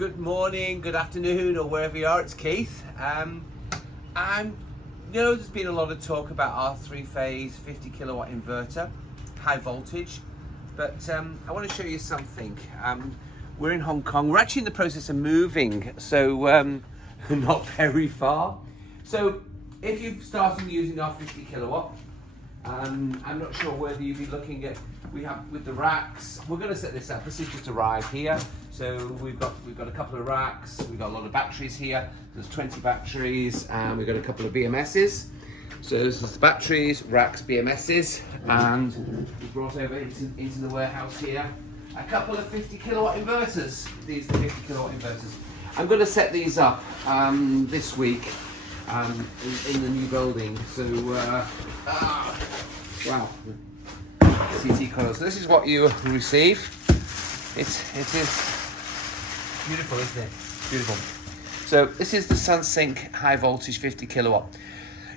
Good morning, good afternoon, or wherever you are. It's Keith. I know there's been a lot of talk about our three-phase 50 kilowatt inverter, high voltage, but I want to show you something. We're in Hong Kong. We're actually in the process of moving, so not very far. So if you've started using our 50 kilowatt, I'm not sure whether you'd be looking at, we have with the racks, we're going to set this up. This has just arrived here. So we've got a couple of racks, we've got a lot of batteries here. There's 20 batteries, and we've got a couple of BMSs. So this is the batteries, racks, BMSs, and we've brought over into the warehouse here a couple of 50 kilowatt inverters. These are the 50 kilowatt inverters. I'm going to set these up this week in the new building. So wow, CT coils. So this is what you receive. It is beautiful, isn't it? Beautiful. So this is the Sunsynk high voltage 50 kilowatt.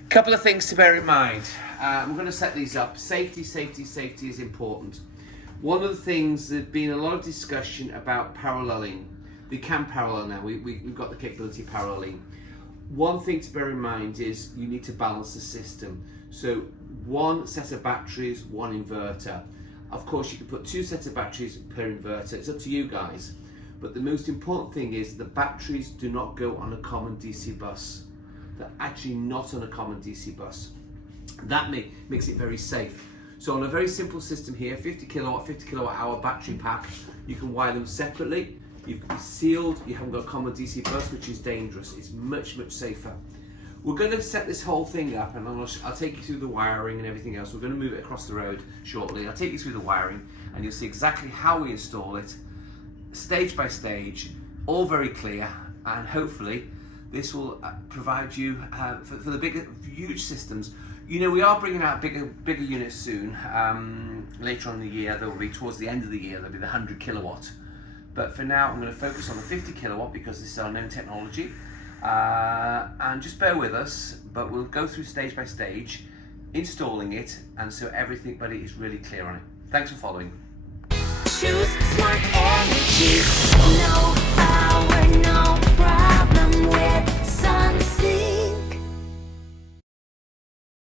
Couple of things to bear in mind. We're going to set these up. Safety is important. One of the things, there's been a lot of discussion about paralleling. We can parallel now. We've got the capability of paralleling. One thing to bear in mind is you need to balance the system. So one set of batteries, one inverter. Of course, you can put two sets of batteries per inverter. It's up to you guys. But the most important thing is the batteries do not go on a common DC bus. They're actually not on a common DC bus. That makes it very safe. So on a very simple system here, 50 kilowatt hour battery pack, you can wire them separately. You can be sealed, you haven't got a common DC bus, which is dangerous. It's much safer. We're going to set this whole thing up, and I'll take you through the wiring and everything else. We're going to move it across the road shortly. I'll take you through the wiring, and you'll see exactly how we install it, stage by stage, all very clear, and hopefully this will provide you for the bigger, huge systems. You know, we are bringing out bigger units soon. Later on in the year, there will be, towards the end of the year, there'll be the 100 kilowatt. But for now, I'm going to focus on the 50 kilowatt because this is our known technology. And just bear with us, but we'll go through stage by stage, installing it, and so everybody is really clear on it. Thanks for following. Choose smart energy.